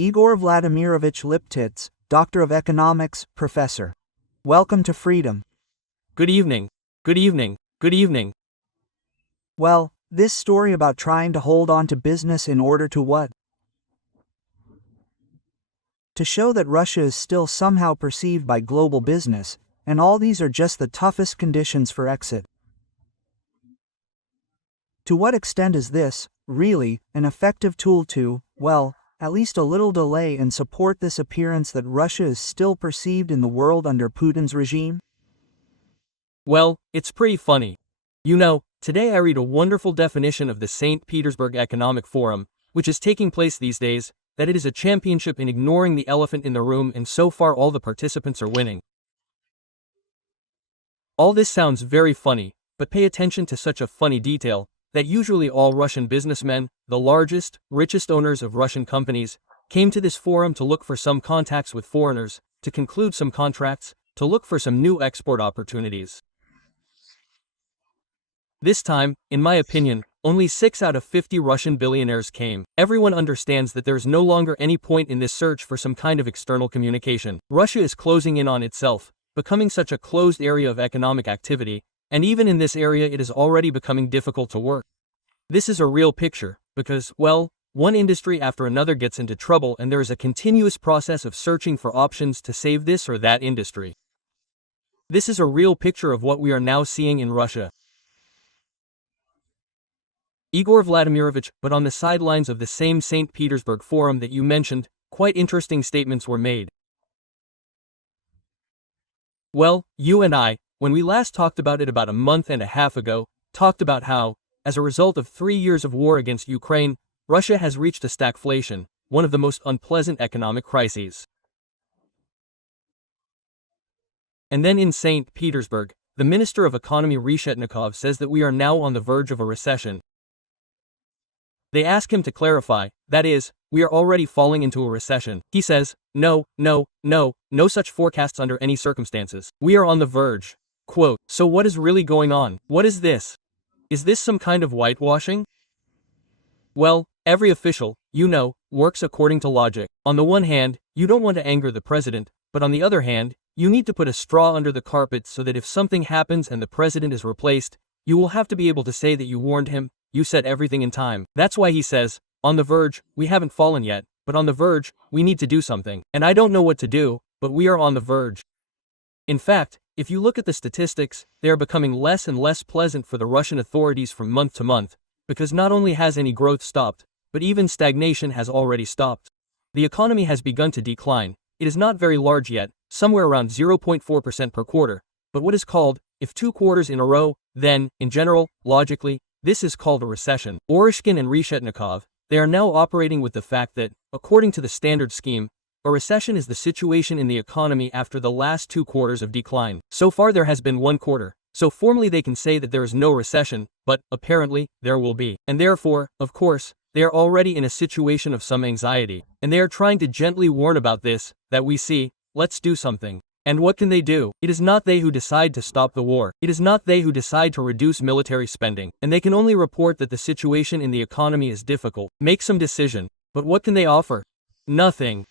Igor Vladimirovich Liptitz, Doctor of Economics, Professor. Welcome to Freedom. Good evening. Good evening. Good evening. Well, this story about trying to hold on to business in order to what? To show that Russia is still somehow perceived by global business, and all these are just the toughest conditions for exit. To what extent is this, really, an effective tool to, well, at least a little delay and support this appearance that Russia is still perceived in the world under Putin's regime? Well, it's pretty funny. You know, today I read a wonderful definition of the St. Petersburg Economic Forum, which is taking place these days, that it is a championship in ignoring the elephant in the room, and so far all the participants are winning. All this sounds very funny, but pay attention to such a funny detail, that usually all Russian businessmen, the largest, richest owners of Russian companies, came to this forum to look for some contacts with foreigners, to conclude some contracts, to look for some new export opportunities. This time, in my opinion, only 6 out of 50 Russian billionaires came. Everyone understands that there is no longer any point in this search for some kind of external communication. Russia is closing in on itself, becoming such a closed area of economic activity, and even in this area it is already becoming difficult to work. This is a real picture, because, well, one industry after another gets into trouble and there is a continuous process of searching for options to save this or that industry. This is a real picture of what we are now seeing in Russia. Igor Vladimirovich, but on the sidelines of the same St. Petersburg Forum that you mentioned, quite interesting statements were made. Well, you and I, when we last talked about it about a month and a half ago, talked about how, as a result of 3 years of war against Ukraine, Russia has reached a stagflation, one of the most unpleasant economic crises. And then in St. Petersburg, the Minister of Economy Reshetnikov says that we are now on the verge of a recession. They ask him to clarify, that is, we are already falling into a recession. He says, no such forecasts under any circumstances. We are on the verge. Quote, so what is really going on? What is this? Is this some kind of whitewashing? Well, every official, you know, works according to logic. On the one hand, you don't want to anger the president, but on the other hand, you need to put a straw under the carpet so that if something happens and the president is replaced, you will have to be able to say that you warned him, you said everything in time. That's why he says, on the verge, we haven't fallen yet, but on the verge, we need to do something. And I don't know what to do, but we are on the verge. In fact, if you look at the statistics, they are becoming less and less pleasant for the Russian authorities from month to month, because not only has any growth stopped, but even stagnation has already stopped. The economy has begun to decline. It is not very large yet, somewhere around 0.4% per quarter, but what is called, if 2 quarters in a row, then, in general, logically, this is called a recession. Oreshkin and Reshetnikov, they are now operating with the fact that, according to the standard scheme, a recession is the situation in the economy after the last 2 quarters of decline. So far there has been 1 quarter, so formally they can say that there is no recession, but, apparently, there will be. And therefore, of course, they are already in a situation of some anxiety, and they are trying to gently warn about this, that we see, let's do something. And what can they do? It is not they who decide to stop the war. It is not they who decide to reduce military spending. And they can only report that the situation in the economy is difficult. Make some decision. But what can they offer? Nothing.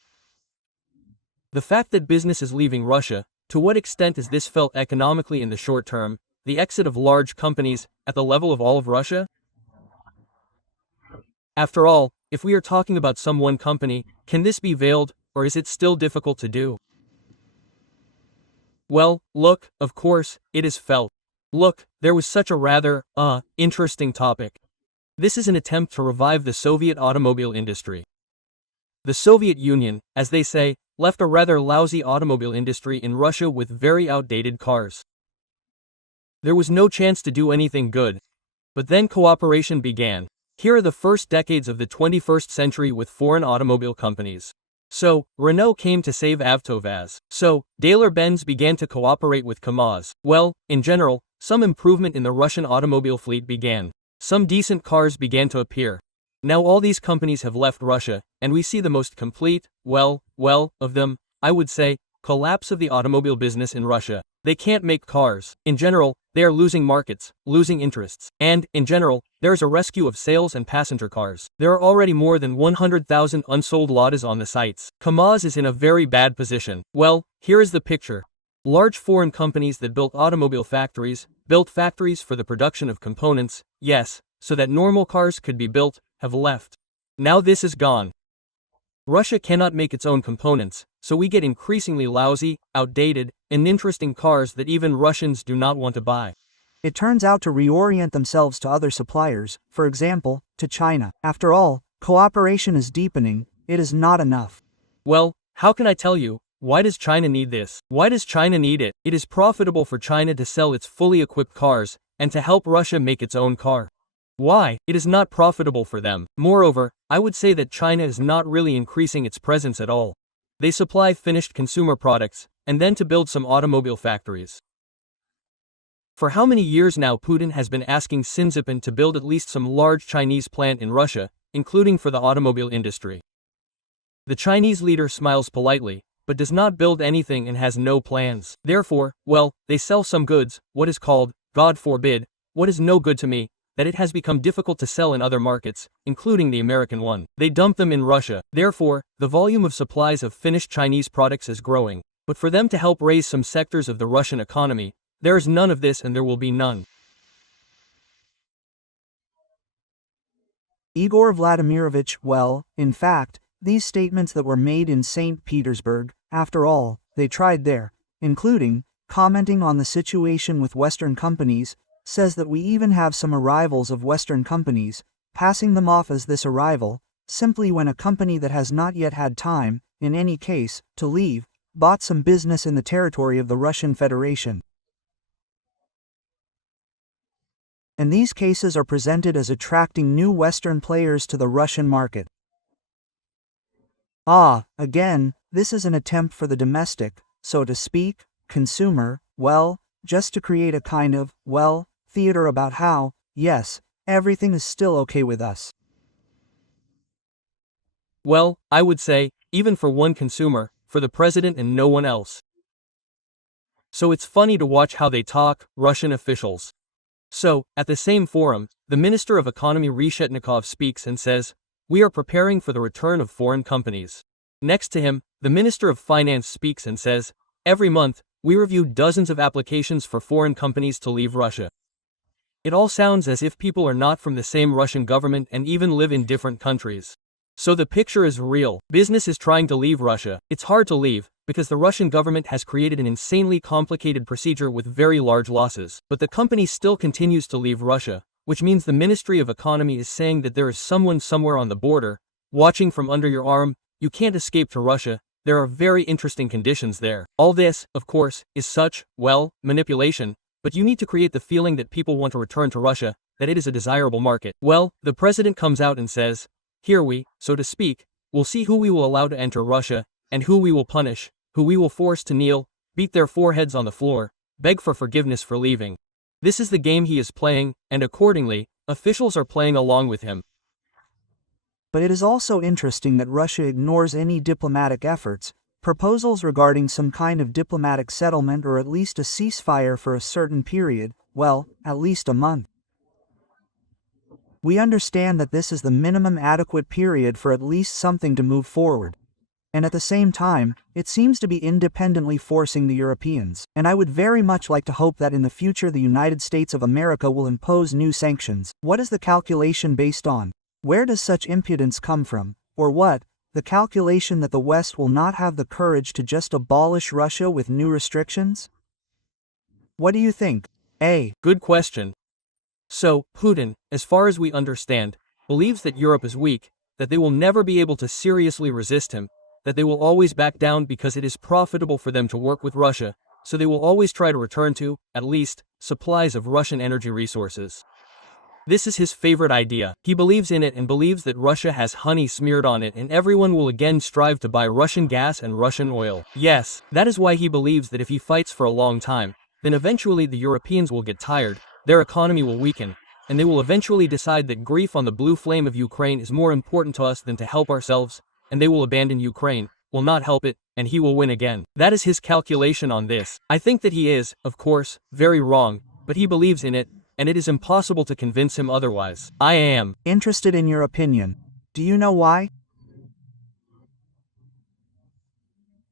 The fact that business is leaving Russia, to what extent is this felt economically in the short term, the exit of large companies, at the level of all of Russia? After all, if we are talking about some one company, can this be veiled, or is it still difficult to do? Well, look, of course, it is felt. Look, there was such a rather, interesting topic. This is an attempt to revive the Soviet automobile industry. The Soviet Union, as they say, left a rather lousy automobile industry in Russia with very outdated cars. There was no chance to do anything good. But then cooperation began. Here are the first decades of the 21st century with foreign automobile companies. So, Renault came to save Avtovaz. So, Daimler-Benz began to cooperate with Kamaz. Well, in general, some improvement in the Russian automobile fleet began. Some decent cars began to appear. Now all these companies have left Russia, and we see the most complete, well, of them, I would say, collapse of the automobile business in Russia. They can't make cars. In general, they are losing markets, losing interests. And, in general, there is a rescue of sales and passenger cars. There are already more than 100,000 unsold Ladas on the sites. KAMAZ is in a very bad position. Well, here is the picture. Large foreign companies that built automobile factories, built factories for the production of components, yes, so that normal cars could be built, have left. Now this is gone. Russia cannot make its own components, so we get increasingly lousy, outdated, and interesting cars that even Russians do not want to buy. It turns out to reorient themselves to other suppliers, for example, to China. After all, cooperation is deepening, it is not enough. Well, how can I tell you? Why does China need this? Why does China need it? It is profitable for China to sell its fully equipped cars, and to help Russia make its own car. Why? It is not profitable for them. Moreover, I would say that China is not really increasing its presence at all. They supply finished consumer products, and then to build some automobile factories. For how many years now Putin has been asking Xi Jinping to build at least some large Chinese plant in Russia, including for the automobile industry. The Chinese leader smiles politely, but does not build anything and has no plans. Therefore, well, they sell some goods, what is called, God forbid, what is no good to me, that it has become difficult to sell in other markets, including the American one. They dump them in Russia. Therefore, the volume of supplies of finished Chinese products is growing. But for them to help raise some sectors of the Russian economy, there is none of this and there will be none. Igor Vladimirovich, well, in fact, these statements that were made in St. Petersburg, after all, they tried there, including, commenting on the situation with Western companies, says that we even have some arrivals of Western companies, passing them off as this arrival, simply when a company that has not yet had time, in any case, to leave, bought some business in the territory of the Russian Federation. And these cases are presented as attracting new Western players to the Russian market. Again, this is an attempt for the domestic, so to speak, consumer, well, just to create a kind of, well, theater about how, yes, everything is still okay with us. Well, I would say, even for one consumer, for the president and no one else. So it's funny to watch how they talk, Russian officials. So, at the same forum, the Minister of Economy Reshetnikov speaks and says, "We are preparing for the return of foreign companies." Next to him, the Minister of Finance speaks and says, "Every month, we review dozens of applications for foreign companies to leave Russia." It all sounds as if people are not from the same Russian government and even live in different countries. So the picture is real. Business is trying to leave Russia. It's hard to leave, because the Russian government has created an insanely complicated procedure with very large losses. But the company still continues to leave Russia, which means the Ministry of Economy is saying that there is someone somewhere on the border, watching from under your arm. You can't escape to Russia. There are very interesting conditions there. All this, of course, is such, well, manipulation. But you need to create the feeling that people want to return to Russia, that it is a desirable market. Well, the president comes out and says, "Here we, so to speak, will see who we will allow to enter Russia, and who we will punish, who we will force to kneel, beat their foreheads on the floor, beg for forgiveness for leaving." This is the game he is playing, and accordingly, officials are playing along with him. But it is also interesting that Russia ignores any diplomatic efforts, proposals regarding some kind of diplomatic settlement or at least a ceasefire for a certain period, well, at least a month. We understand that this is the minimum adequate period for at least something to move forward. And at the same time, it seems to be independently forcing the Europeans. And I would very much like to hope that in the future the United States of America will impose new sanctions. What is the calculation based on? Where does such impudence come from? Or what? The calculation that the West will not have the courage to just abolish Russia with new restrictions? What do you think? Good question. So, Putin, as far as we understand, believes that Europe is weak, that they will never be able to seriously resist him, that they will always back down because it is profitable for them to work with Russia, so they will always try to return to, at least, supplies of Russian energy resources. This is his favorite idea. He believes in it and believes that Russia has honey smeared on it and everyone will again strive to buy Russian gas and Russian oil. Yes, that is why he believes that if he fights for a long time, then eventually the Europeans will get tired, their economy will weaken, and they will eventually decide that grief on the blue flame of Ukraine is more important to us than to help ourselves, and they will abandon Ukraine, will not help it, and he will win again. That is his calculation on this. I think that he is, of course, very wrong, but he believes in it, and it is impossible to convince him otherwise. I am interested in your opinion. Do you know why?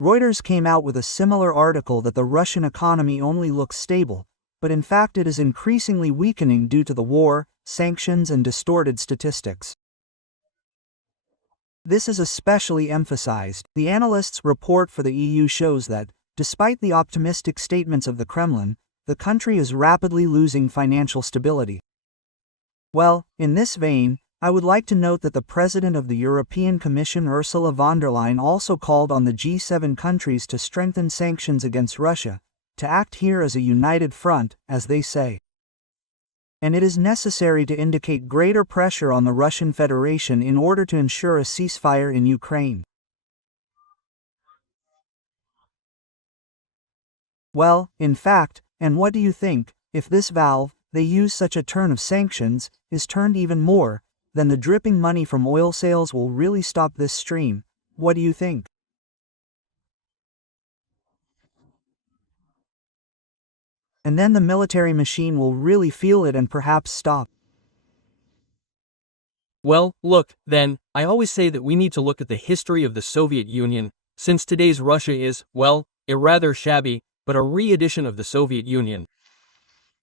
Reuters came out with a similar article that the Russian economy only looks stable, but in fact it is increasingly weakening due to the war, sanctions, and distorted statistics. This is especially emphasized. The analysts' report for the EU shows that, despite the optimistic statements of the Kremlin, the country is rapidly losing financial stability. Well, in this vein, I would like to note that the President of the European Commission Ursula von der Leyen also called on the G7 countries to strengthen sanctions against Russia, to act here as a united front, as they say. And it is necessary to indicate greater pressure on the Russian Federation in order to ensure a ceasefire in Ukraine. Well, in fact, and what do you think, if this valve, they use such a turn of sanctions, is turned even more, then the dripping money from oil sales will really stop this stream? What do you think? And then the military machine will really feel it and perhaps stop. Well, look, then, I always say that we need to look at the history of the Soviet Union, since today's Russia is, well, a rather shabby, but a re-edition of the Soviet Union.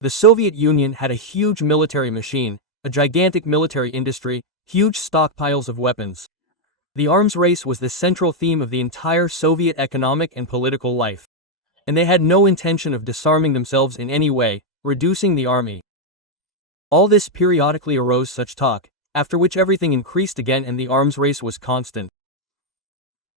The Soviet Union had a huge military machine, a gigantic military industry, huge stockpiles of weapons. The arms race was the central theme of the entire Soviet economic and political life. And they had no intention of disarming themselves in any way, reducing the army. All this periodically arose such talk, after which everything increased again and the arms race was constant.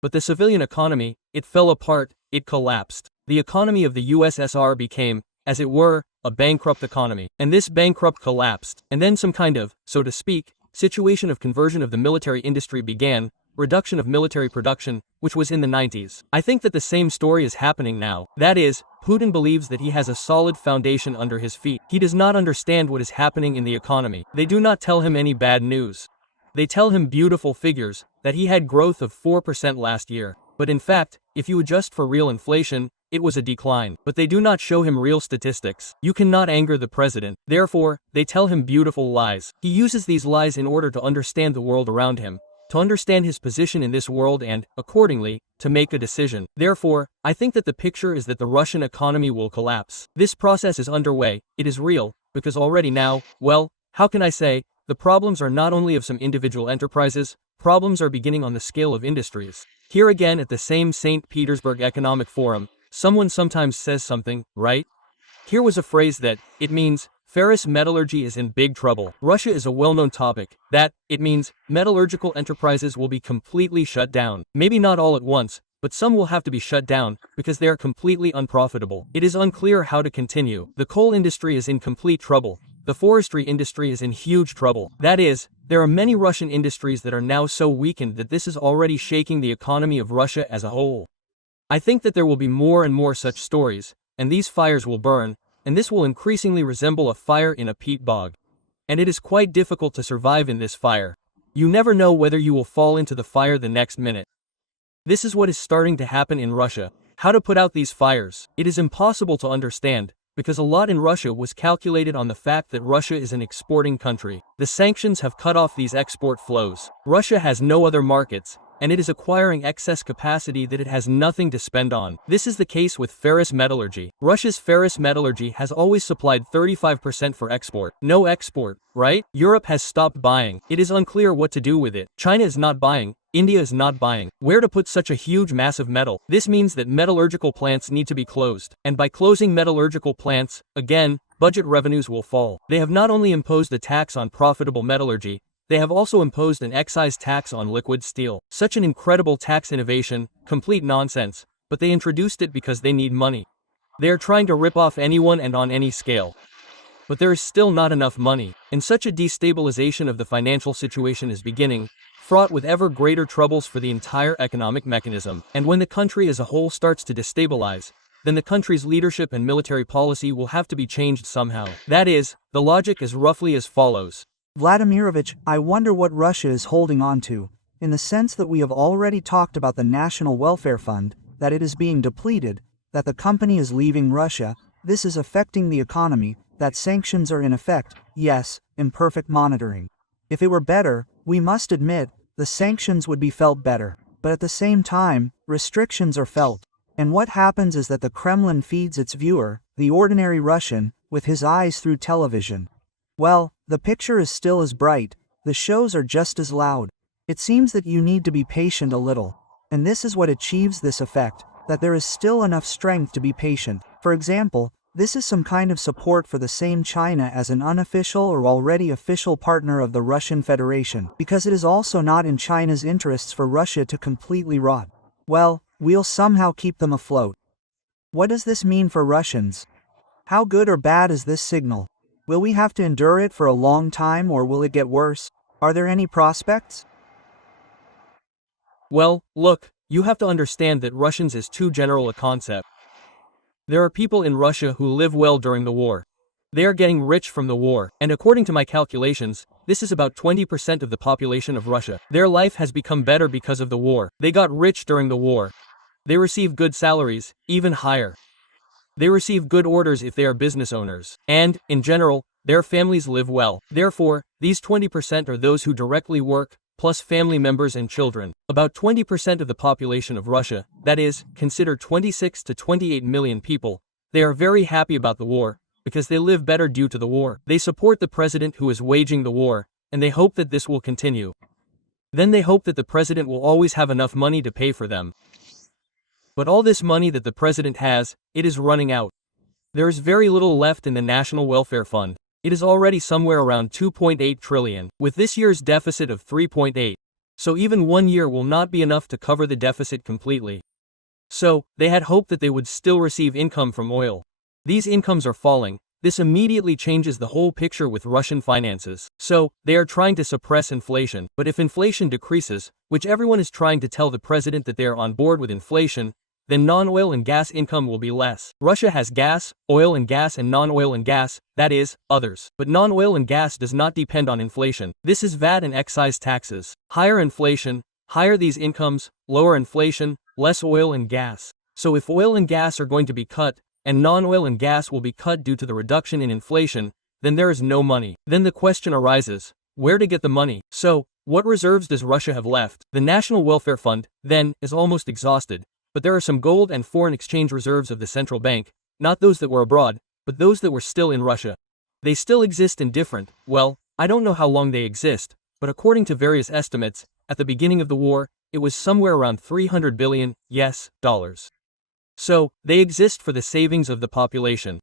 But the civilian economy, it fell apart, it collapsed. The economy of the USSR became, as it were, a bankrupt economy. And this bankrupt collapsed, and then some kind of, so to speak, situation of conversion of the military industry began, reduction of military production, which was in the 90s. I think that the same story is happening now. That is, Putin believes that he has a solid foundation under his feet. He does not understand what is happening in the economy. They do not tell him any bad news. They tell him beautiful figures, that he had growth of 4% last year. But in fact, if you adjust for real inflation, it was a decline. But they do not show him real statistics. You cannot anger the president. Therefore, they tell him beautiful lies. He uses these lies in order to understand the world around him, to understand his position in this world and, accordingly, to make a decision. Therefore, I think that the picture is that the Russian economy will collapse. This process is underway, it is real, because already now, well, how can I say, the problems are not only of some individual enterprises, problems are beginning on the scale of industries. Here again at the same St. Petersburg Economic Forum, someone sometimes says something, right? Here was a phrase that, it means, ferrous metallurgy is in big trouble. Russia is a well-known topic, that, it means, metallurgical enterprises will be completely shut down. Maybe not all at once, but some will have to be shut down, because they are completely unprofitable. It is unclear how to continue. The coal industry is in complete trouble. The forestry industry is in huge trouble. That is, there are many Russian industries that are now so weakened that this is already shaking the economy of Russia as a whole. I think that there will be more and more such stories, and these fires will burn, and this will increasingly resemble a fire in a peat bog. And it is quite difficult to survive in this fire. You never know whether you will fall into the fire the next minute. This is what is starting to happen in Russia. How to put out these fires? It is impossible to understand, because a lot in Russia was calculated on the fact that Russia is an exporting country. The sanctions have cut off these export flows. Russia has no other markets, and it is acquiring excess capacity that it has nothing to spend on. This is the case with ferrous metallurgy. Russia's ferrous metallurgy has always supplied 35% for export. No export, right? Europe has stopped buying. It is unclear what to do with it. China is not buying. India is not buying. Where to put such a huge mass of metal? This means that metallurgical plants need to be closed. And by closing metallurgical plants, again, budget revenues will fall. They have not only imposed a tax on profitable metallurgy, they have also imposed an excise tax on liquid steel. Such an incredible tax innovation, complete nonsense, but they introduced it because they need money. They are trying to rip off anyone and on any scale. But there is still not enough money, and such a destabilization of the financial situation is beginning, fraught with ever greater troubles for the entire economic mechanism. And when the country as a whole starts to destabilize, then the country's leadership and military policy will have to be changed somehow. That is, the logic is roughly as follows. Vladimirovich, I wonder what Russia is holding on to. in the sense that we have already talked about the National Welfare Fund, that it is being depleted, that the company is leaving Russia, this is affecting the economy, that sanctions are in effect, yes, imperfect monitoring. If it were better, we must admit, the sanctions would be felt better. But at the same time, restrictions are felt. And what happens is that the Kremlin feeds its viewer, the ordinary Russian, with his eyes through television. Well, the picture is still as bright, the shows are just as loud. It seems that you need to be patient a little. And this is what achieves this effect, that there is still enough strength to be patient. For example, this is some kind of support for the same China as an unofficial or already official partner of the Russian Federation, because it is also not in China's interests for Russia to completely rot. Well, we'll somehow keep them afloat. What does this mean for Russians? How good or bad is this signal? Will we have to endure it for a long time or will it get worse? Are there any prospects? Well, look, you have to understand that Russians is too general a concept. There are people in Russia who live well during the war. They are getting rich from the war, and according to my calculations, this is about 20% of the population of Russia. Their life has become better because of the war. They got rich during the war. They receive good salaries, even higher. They receive good orders if they are business owners. And, in general, their families live well. Therefore, these 20% are those who directly work, plus family members and children. About 20% of the population of Russia, that is, consider 26 to 28 million people, they are very happy about the war, because they live better due to the war. They support the president who is waging the war, and they hope that this will continue. Then they hope that the president will always have enough money to pay for them. But all this money that the president has, it is running out. There is very little left in the National Welfare Fund. It is already somewhere around 2.8 trillion, with this year's deficit of 3.8. So even 1 year will not be enough to cover the deficit completely. So, they had hoped that they would still receive income from oil. These incomes are falling. This immediately changes the whole picture with Russian finances. So, they are trying to suppress inflation. But if inflation decreases, which everyone is trying to tell the president that they are on board with inflation, then non-oil and gas income will be less. Russia has gas, oil and gas and non-oil and gas, that is, others. But non-oil and gas does not depend on inflation. This is VAT and excise taxes. Higher inflation, higher these incomes, lower inflation, less oil and gas. So if oil and gas are going to be cut, and non-oil and gas will be cut due to the reduction in inflation, then there is no money. Then the question arises, where to get the money? So, what reserves does Russia have left? The National Welfare Fund, then, is almost exhausted. But there are some gold and foreign exchange reserves of the central bank, not those that were abroad, but those that were still in Russia. They still exist in different, well, I don't know how long they exist, but according to various estimates, at the beginning of the war, it was somewhere around 300 billion, yes, dollars. So, they exist for the savings of the population.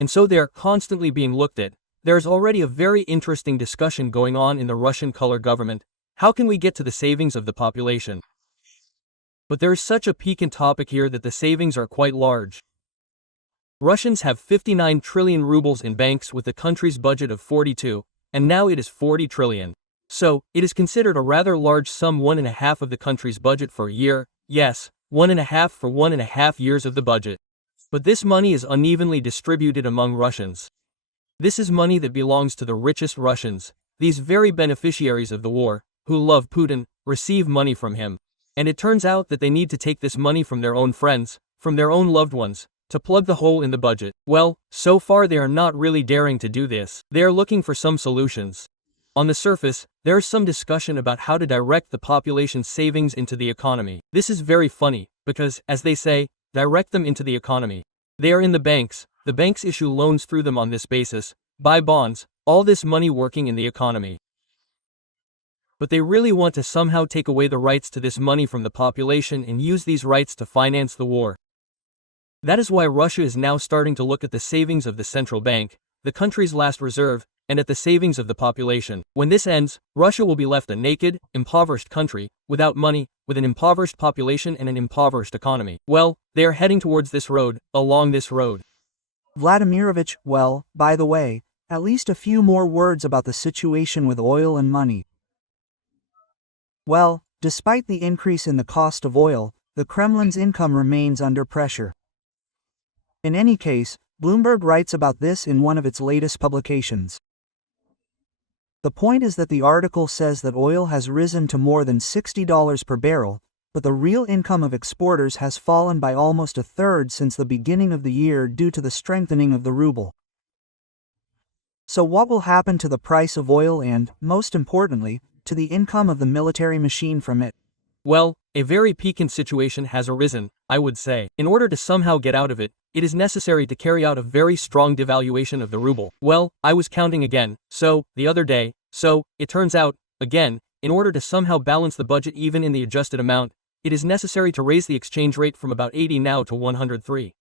And so they are constantly being looked at. There is already a very interesting discussion going on in the Russian color government. How can we get to the savings of the population? But there is such a piquant topic here that the savings are quite large. Russians have 59 trillion rubles in banks with the country's budget of 42, and now it is 40 trillion. So, it is considered a rather large sum, 1.5 of the country's budget for a year, yes, 1.5 for 1.5 years of the budget. But this money is unevenly distributed among Russians. This is money that belongs to the richest Russians, these very beneficiaries of the war, who love Putin, receive money from him. And it turns out that they need to take this money from their own friends, from their own loved ones, to plug the hole in the budget. Well, so far they are not really daring to do this. They are looking for some solutions. On the surface, there is some discussion about how to direct the population's savings into the economy. This is very funny, because, as they say, direct them into the economy. They are in the banks issue loans through them on this basis, buy bonds, all this money working in the economy. But they really want to somehow take away the rights to this money from the population and use these rights to finance the war. That is why Russia is now starting to look at the savings of the central bank, the country's last reserve, and at the savings of the population. When this ends, Russia will be left a naked, impoverished country, without money, with an impoverished population and an impoverished economy. Well, they are heading towards this road, along this road. Vladimirovich, well, by the way, at least a few more words about the situation with oil and money. Well, despite the increase in the cost of oil, the Kremlin's income remains under pressure. In any case, Bloomberg writes about this in one of its latest publications. The point is that the article says that oil has risen to more than $60 per barrel, but the real income of exporters has fallen by almost a third since the beginning of the year due to the strengthening of the ruble. So what will happen to the price of oil and, most importantly, to the income of the military machine from it? Well, a very piquant situation has arisen, I would say. In order to somehow get out of it, it is necessary to carry out a very strong devaluation of the ruble. Well, I was counting again, the other day, it turns out, again, in order to somehow balance the budget even in the adjusted amount, it is necessary to raise the exchange rate from about 80 now to 103.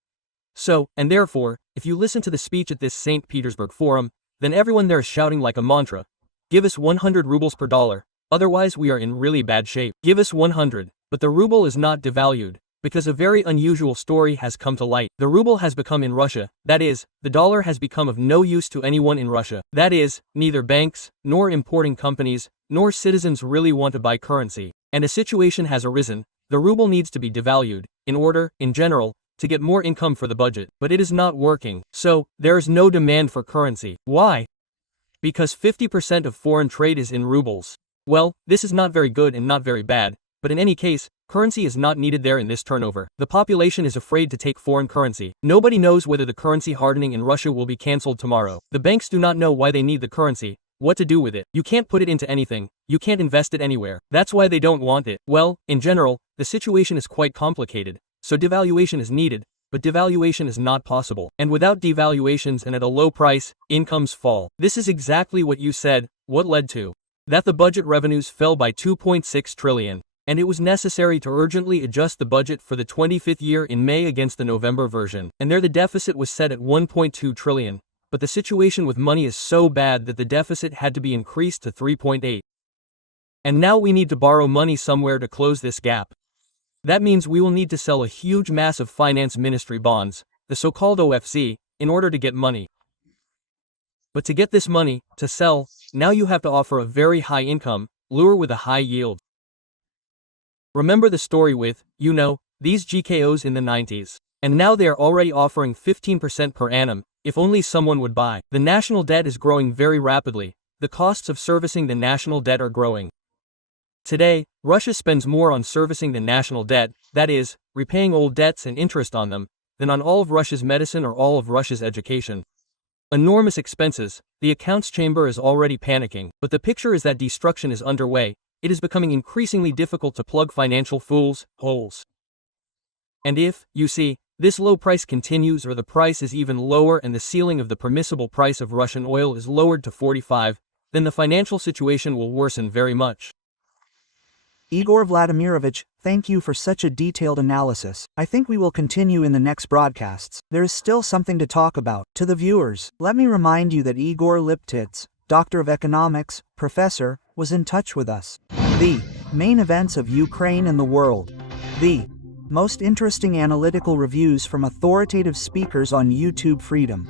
And therefore, if you listen to the speech at this St. Petersburg forum, then everyone there is shouting like a mantra, "Give us 100 rubles per dollar, otherwise we are in really bad shape. Give us 100, but the ruble is not devalued, because a very unusual story has come to light. The ruble has become in Russia, that is, the dollar has become of no use to anyone in Russia. That is, neither banks, nor importing companies, nor citizens really want to buy currency. And a situation has arisen, the ruble needs to be devalued, in order, in general, to get more income for the budget. But it is not working, so there is no demand for currency. Why? Because 50% of foreign trade is in rubles. Well, this is not very good and not very bad, but in any case, currency is not needed there in this turnover. The population is afraid to take foreign currency. Nobody knows whether the currency hardening in Russia will be cancelled tomorrow. The banks do not know why they need the currency, what to do with it. You can't put it into anything, you can't invest it anywhere. That's why they don't want it. Well, in general, the situation is quite complicated, so devaluation is needed, but devaluation is not possible. And without devaluations and at a low price, incomes fall. This is exactly what you said, what led to that the budget revenues fell by 2.6 trillion. And it was necessary to urgently adjust the budget for the 25th year in May against the November version. And there the deficit was set at 1.2 trillion. But the situation with money is so bad that the deficit had to be increased to 3.8. And now we need to borrow money somewhere to close this gap. That means we will need to sell a huge mass of finance ministry bonds, the so-called OFC, in order to get money. But to get this money, to sell, now you have to offer a very high income, lure with a high yield. Remember the story with, these GKOs in the 90s. And now they are already offering 15% per annum, if only someone would buy. The national debt is growing very rapidly. The costs of servicing the national debt are growing. Today, Russia spends more on servicing the national debt, that is, repaying old debts and interest on them, than on all of Russia's medicine or all of Russia's education. Enormous expenses. The accounts chamber is already panicking, but the picture is that destruction is underway. It is becoming increasingly difficult to plug financial holes. And if, you see, this low price continues or the price is even lower and the ceiling of the permissible price of Russian oil is lowered to 45, then the financial situation will worsen very much. Igor Vladimirovich, thank you for such a detailed analysis. I think we will continue in the next broadcasts. There is still something to talk about. To the viewers, let me remind you that Igor Liptitz, Doctor of Economics, Professor, was in touch with us. The main events of Ukraine and the world. The most interesting analytical reviews from authoritative speakers on YouTube Freedom.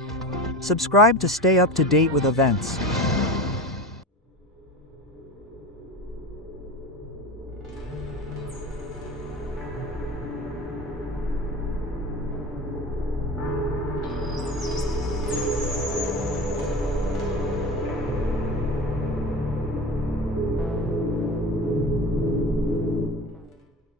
Subscribe to stay up to date with events.